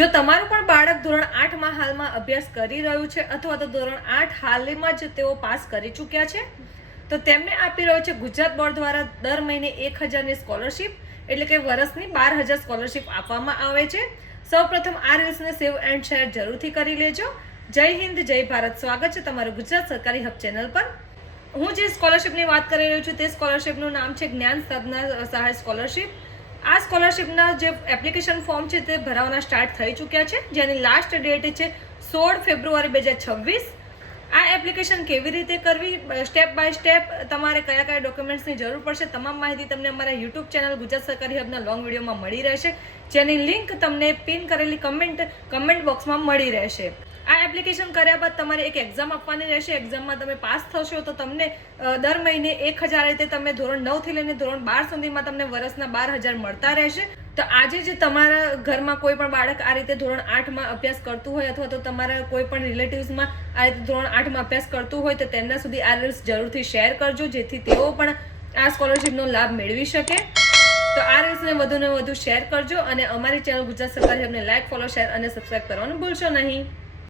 જો તમારું પણ બાળક ધોરણ 8માં હાલમાં અભ્યાસ કરી રહ્યું છે અથવા તો ધોરણ 8 હાલમાં જ તેઓ પાસ કરી ચૂક્યા છે તો તેમને આપી રહ્યો છે ગુજરાત બોર્ડ દ્વારા દર મહિને 1000ની સ્કોલરશિપ, એટલે કે વર્ષની 12000 સ્કોલરશિપ આપવામાં આવે છે। સૌપ્રથમ આ રીલ્સને સેવ એન્ડ શેર જરૂરથી કરી લેજો। જય હિન્દ, જય ભારત। સ્વાગત છે તમારું ગુજરાત સરકારી હબ ચેનલ પર। હું જે સ્કોલરશિપની વાત કરી રહ્યો છું તે સ્કોલરશિપનું નામ છે જ્ઞાન સાધના સહાય સ્કોલરશિપ। આ સ્કોલરશિપના જે એપ્લિકેશન ફોર્મ છે તે ભરાવાના સ્ટાર્ટ થઈ ચૂક્યા છે, જેની લાસ્ટ ડેટ છે 16 ફેબ્રુઆરી 2026। આ એપ્લિકેશન કેવી રીતે કરવી, સ્ટેપ બાય સ્ટેપ તમારે કયા કયા ડોક્યુમેન્ટ્સની જરૂર પડશે, તમામ માહિતી તમને અમારા યુટ્યુબ ચેનલ ગુજરાત સરકારી હબના લોંગ વિડીયોમાં મળી રહેશે, જેની લિંક તમને પિન કરેલી કમેન્ટ બોક્સમાં મળી રહેશે। આ એપ્લિકેશન કર્યા બાદ તમારે એક એક્ઝામ આપવાની રહેશે। એક્ઝામમાં તમે પાસ થશો તો તમને દર મહિને 1000 રીતે તમે ધોરણ 9 થી લઈને ધોરણ 12 સુધીમાં તમને વર્ષના 12000 મળતા રહેશે। તો આજે જે તમારા ઘરમાં કોઈ પણ બાળક આ રીતે ધોરણ 8માં અભ્યાસ કરતું હોય અથવા તો તમારા કોઈ પણ રિલેટિવ્સમાં આ રીતે ધોરણ 8માં અભ્યાસ કરતું હોય તો તેમના સુધી આ રીલ્સ જરૂરથી શેર કરજો, જેથી તેઓ પણ આ સ્કોલરશિપનો લાભ મેળવી શકે। તો આ રીલ્સને વધુને વધુ શેર કરજો અને અમારી ચેનલ ગુજરાત સરકારી હબને લાઈક, ફોલો, શેર અને સબસ્ક્રાઇબ કરવાનું ભૂલશો નહીં।